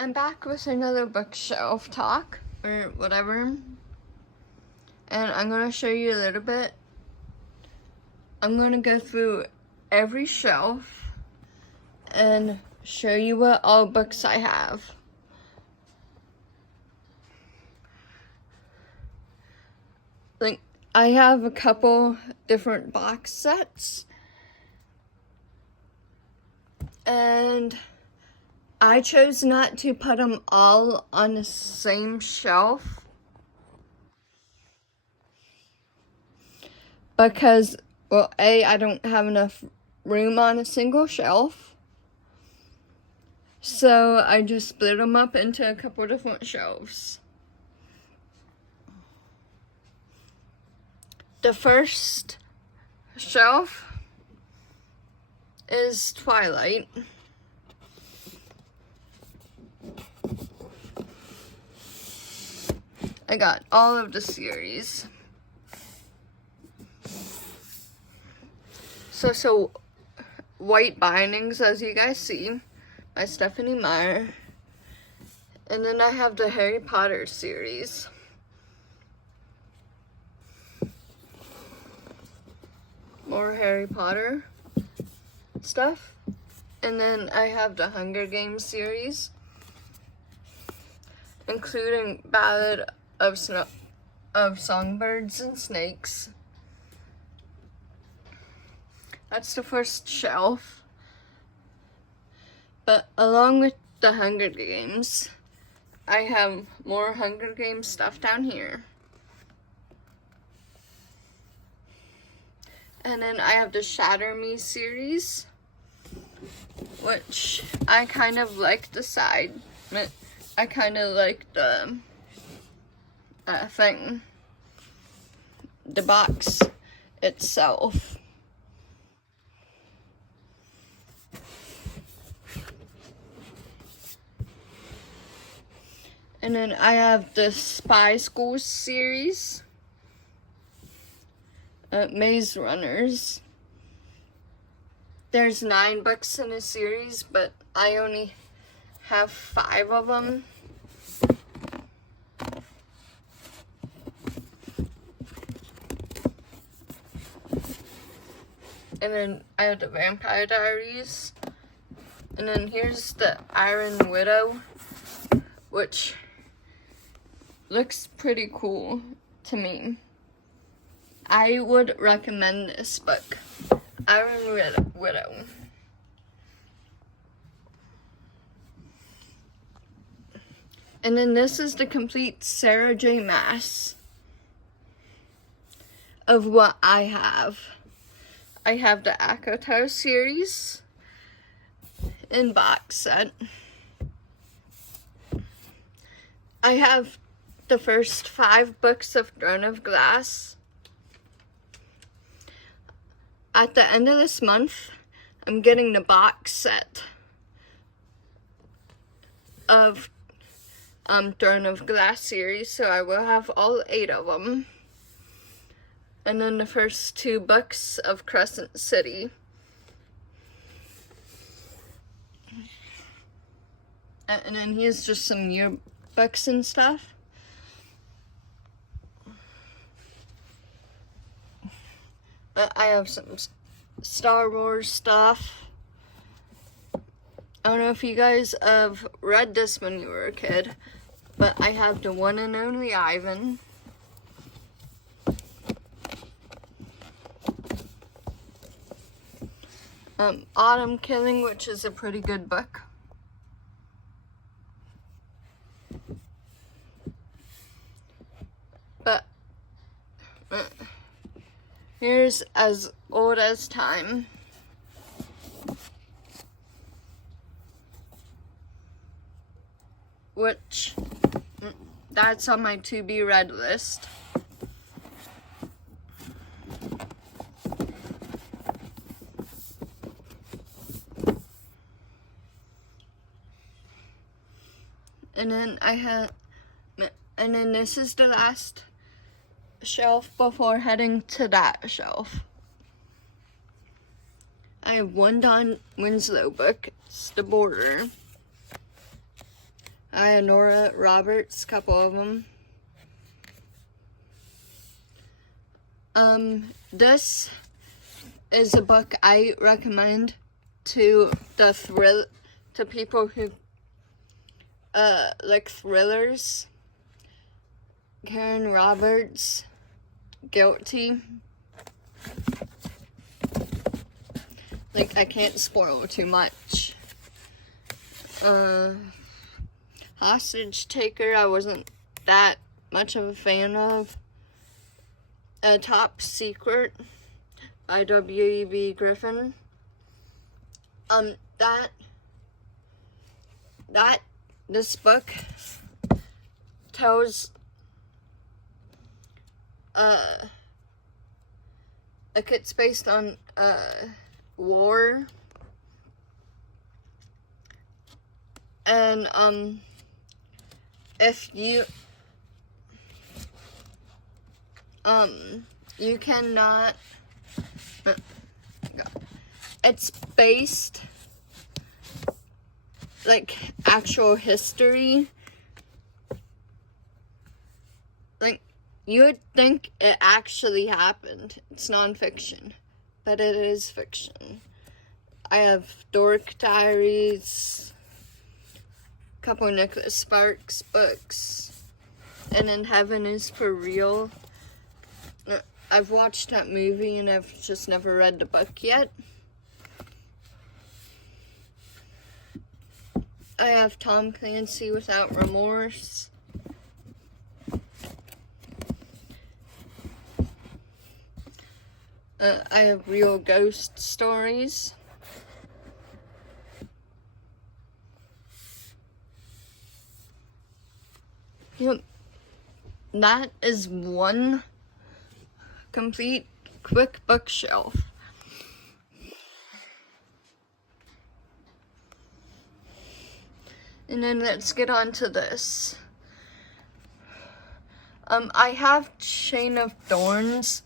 I'm back with another bookshelf talk, or whatever. And I'm going to show you a little bit. I'm going to go through every shelf and show you what all books I have. Like, I have a couple different box sets. And I chose not to put them all on the same shelf because, well, A, I don't have enough room on a single shelf. So I just split them up into a couple different shelves. The first shelf is Twilight. I got all of the series. So white bindings, as you guys see, by Stephanie Meyer. And then I have the Harry Potter series. More Harry Potter stuff. And then I have the Hunger Games series, including Ballad of Songbirds and Snakes. That's the first shelf. But along with the Hunger Games, I have more Hunger Games stuff down here. And then I have the Shatter Me series, which I kind of like the side. I kind of like the thing, the box itself. And then I have the Spy School series, Maze Runners. There's 9 books in a series, but I only have 5 of them. And then I have the Vampire Diaries. And then here's the Iron Widow, which looks pretty cool to me. I would recommend this book, Iron Widow. And then this is the complete Sarah J. Maas of what I have. I have the ACOTAR series in box set. I have the first 5 books of Throne of Glass. At the end of this month, I'm getting the box set of Throne of Glass series, so I will have all 8 of them. And then the first 2 books of Crescent City. And then here's just some yearbooks and stuff. But I have some Star Wars stuff. I don't know if you guys have read this when you were a kid, but I have the one and only Ivan. Autumn Killing, which is a pretty good book. But here's As Old as Time. Which, that's on my to be read list. And then this is the last shelf before heading to that shelf. I have one Don Winslow book. It's The Border. I have Nora Roberts, couple of them. This is a book I recommend to people who like thrillers. Karen Roberts, Guilty. Like, I can't spoil too much. Hostage Taker, I wasn't that much of a fan of. Top Secret by W.E.B. Griffin. This book tells like, it's based on war, and if you you cannot, it's based like actual history. Like, you would think it actually happened. It's nonfiction, but it is fiction. I have Dork Diaries, a couple of Nicholas Sparks books, and then Heaven is for Real. I've watched that movie and I've just never read the book yet. I have Tom Clancy Without Remorse. I have Real Ghost Stories. Yep. That is one complete quick bookshelf. And then let's get on to this. I have Chain of Thorns.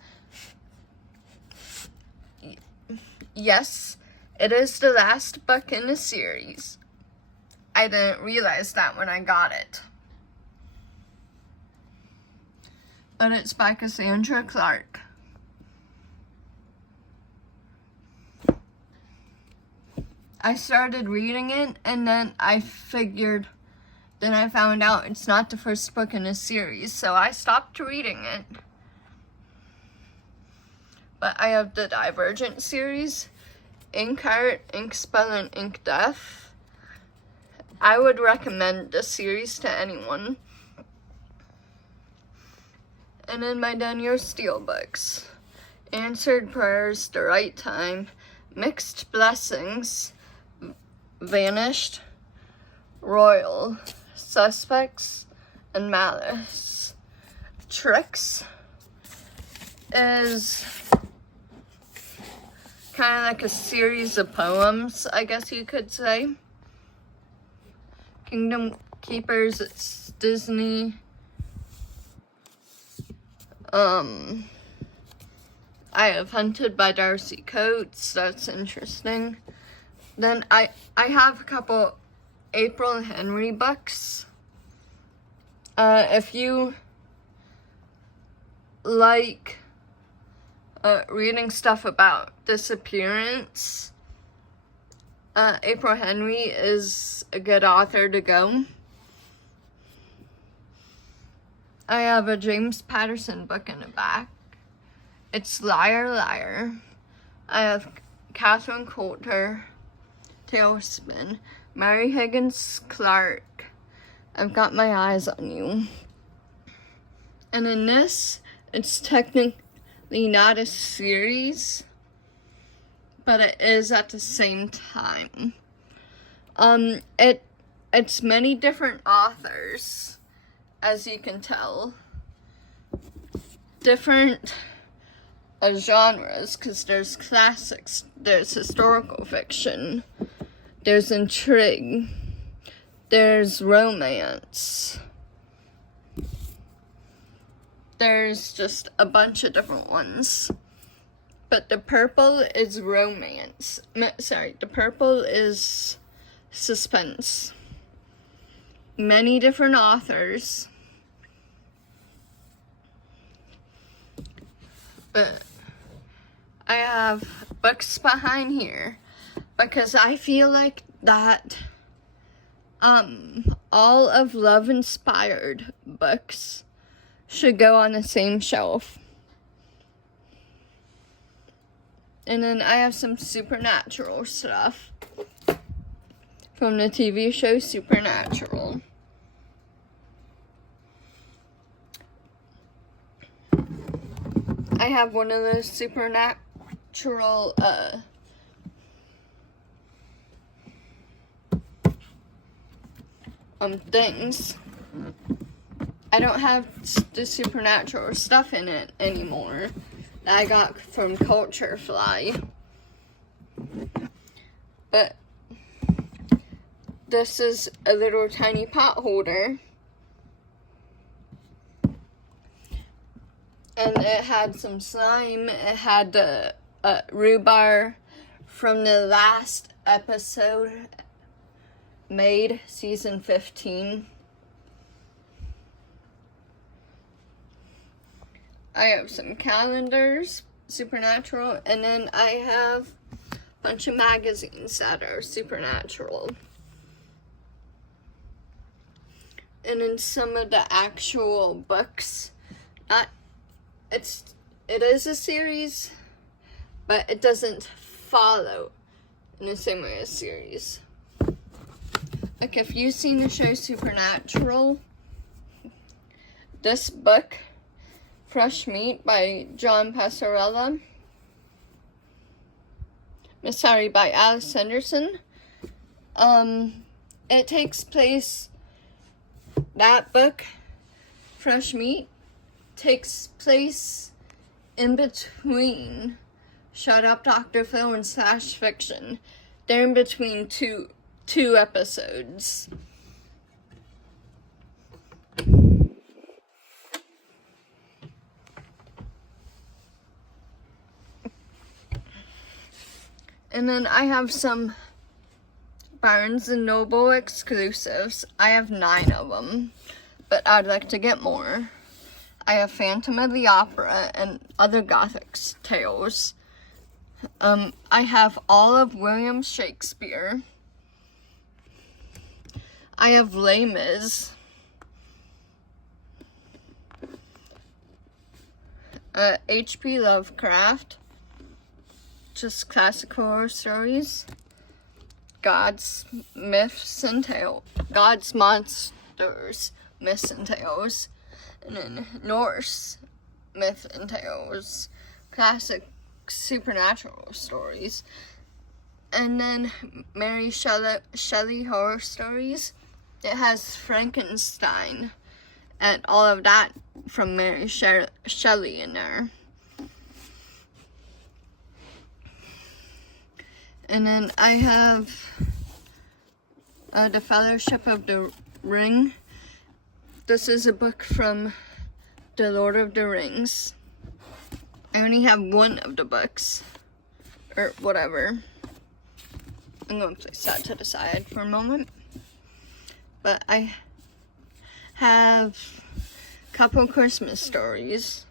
Yes, it is the last book in the series. I didn't realize that when I got it. But it's by Cassandra Clark. I started reading it, and then I found out it's not the first book in a series, so I stopped reading it. But I have the Divergent series, Inkheart, Inkspell, and Ink Death. I would recommend this series to anyone. And then my Danielle Steele books, Answered Prayers, The Right Time, Mixed Blessings, Vanished, Royal, Suspects, and Malice. Tricks is kind of like a series of poems, I guess you could say. Kingdom Keepers, it's Disney. I have Hunted by Darcy Coates, that's interesting. Then I have a couple April Henry books. If you like reading stuff about disappearance, April Henry is a good author to go. I have a James Patterson book in the back. It's Liar, Liar. I have Catherine Coulter, Tailspin, Mary Higgins Clark, I've Got My Eyes on You. And in this, it's technically not a series, but it is at the same time. It's many different authors, as you can tell. Different genres, because there's classics, there's historical fiction, there's intrigue, there's romance, there's just a bunch of different ones. But the purple is romance. Sorry, the purple is suspense. many different authors. But I have books behind here because I feel like that all of love inspired books should go on the same shelf. And then I have some supernatural stuff from the TV show Supernatural. I have one of those supernatural things. I don't have the supernatural stuff in it anymore that I got from Culture Fly. But this is a little tiny pot holder. And it had some slime. It had the rhubarb from the last episode made, season 15. I have some calendars, supernatural, and then I have a bunch of magazines that are supernatural. And then some of the actual books, it is a series, but it doesn't follow in the same way as series. Like if you've seen the show Supernatural, this book, Fresh Meat by John Passarella, by Alice Henderson, it takes place, that book, Fresh Meat, takes place in between Shut Up Dr. Phil and Slash Fiction. They're in between two episodes. And then I have some Barnes & Noble exclusives. I have 9 of them, but I'd like to get more. I have Phantom of the Opera and other Gothic tales. I have all of William Shakespeare. I have Les Mis. H.P. Lovecraft. Just classic horror stories. Gods, Myths and Tales. Gods, Monsters, Myths and Tales. And then Norse Myth and Tales. Classic supernatural stories. And then Mary Shelley horror stories. It has Frankenstein and all of that from Mary Shelley in there. And then I have The Fellowship of the Ring. This is a book from The Lord of the Rings. I only have one of the books, or whatever. I'm going to place that to the side for a moment. But I have a couple Christmas stories.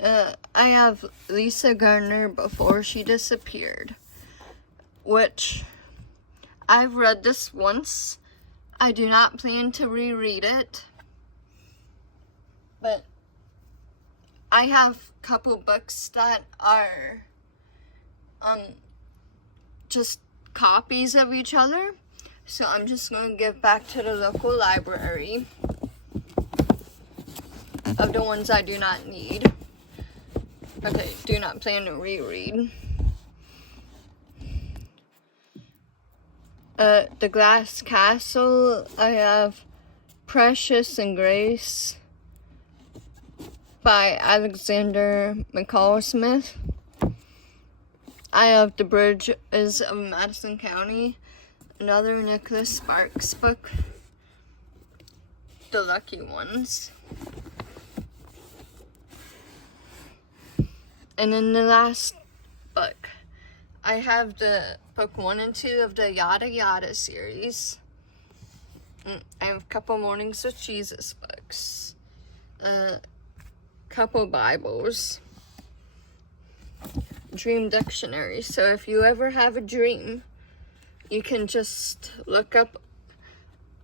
I have Lisa Gardner Before She Disappeared, which I've read this once. I do not plan to reread it, but I have a couple books that are just copies of each other, so I'm just going to give back to the local library of the ones I do not need. Okay, do not plan to reread. The Glass Castle, I have Precious and Grace by Alexander McCall Smith. I have The Bridges of Madison County, another Nicholas Sparks book, The Lucky Ones. And then the last book I have the book 1 and 2 of the Yada Yada series. I have a couple Mornings with Jesus books. A couple Bibles. Dream dictionary. So if you ever have a dream, you can just look up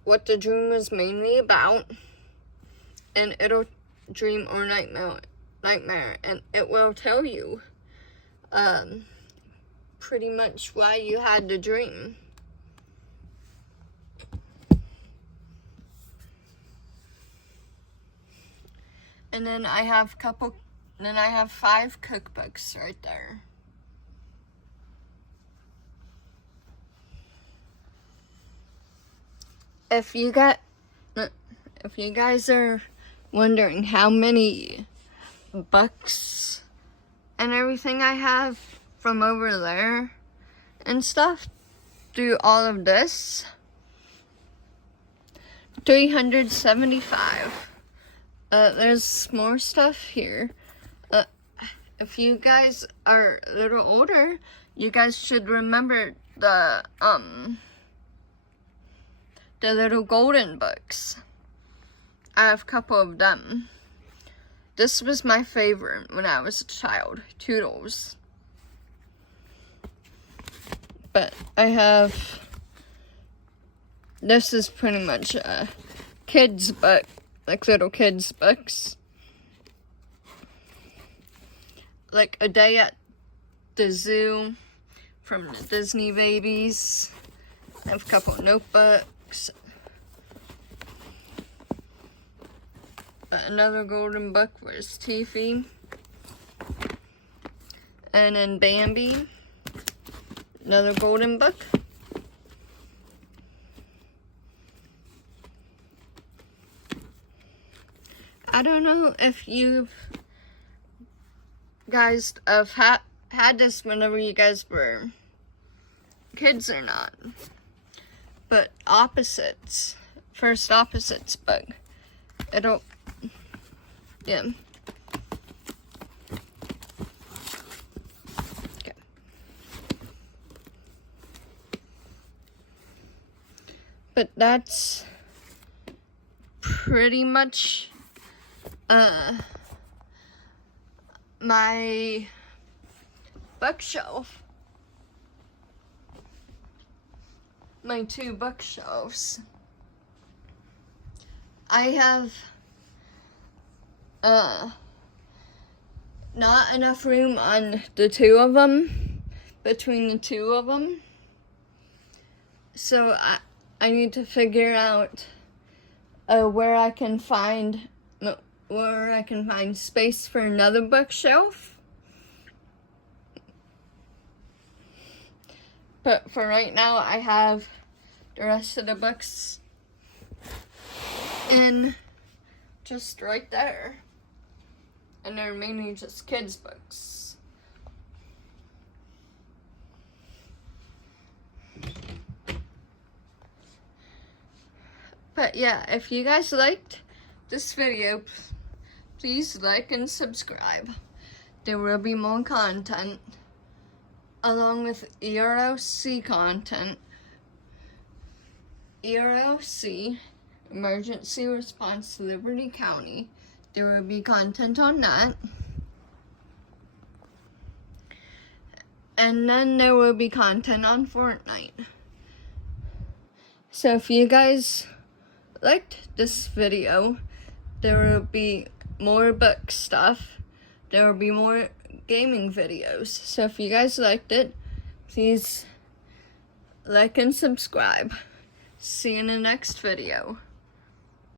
what the dream was mainly about, and it'll dream or nightmare, and it will tell you pretty much why you had the dream. And then I have 5 cookbooks right there. If you guys are wondering how many books and everything I have from over there and stuff through all of this, 375. There's more stuff here. If you guys are a little older, you guys should remember the little golden books. I have a couple of them. This was my favorite when I was a child, Toodles. But I have, this is pretty much a kid's book, like little kids' books. Like A Day at the Zoo from the Disney Babies. I have a couple notebooks. Another golden book was Tiffy. And then Bambi. Another golden book. I don't know if you guys have had this whenever you guys were kids or not. But Opposites. First Opposites book. Yeah. Okay. But that's pretty much my bookshelf. My 2 bookshelves. I have not enough room on the 2 of them, between the 2 of them. So I need to figure out where I can find space for another bookshelf. But for right now, I have the rest of the books in just right there. And they're mainly just kids' books. But yeah, if you guys liked this video, please like and subscribe. There will be more content, along with EROC content. EROC, Emergency Response to Liberty County. There will be content on that. And then there will be content on Fortnite. So if you guys liked this video, there will be more book stuff. There will be more gaming videos. So if you guys liked it, please like and subscribe. See you in the next video.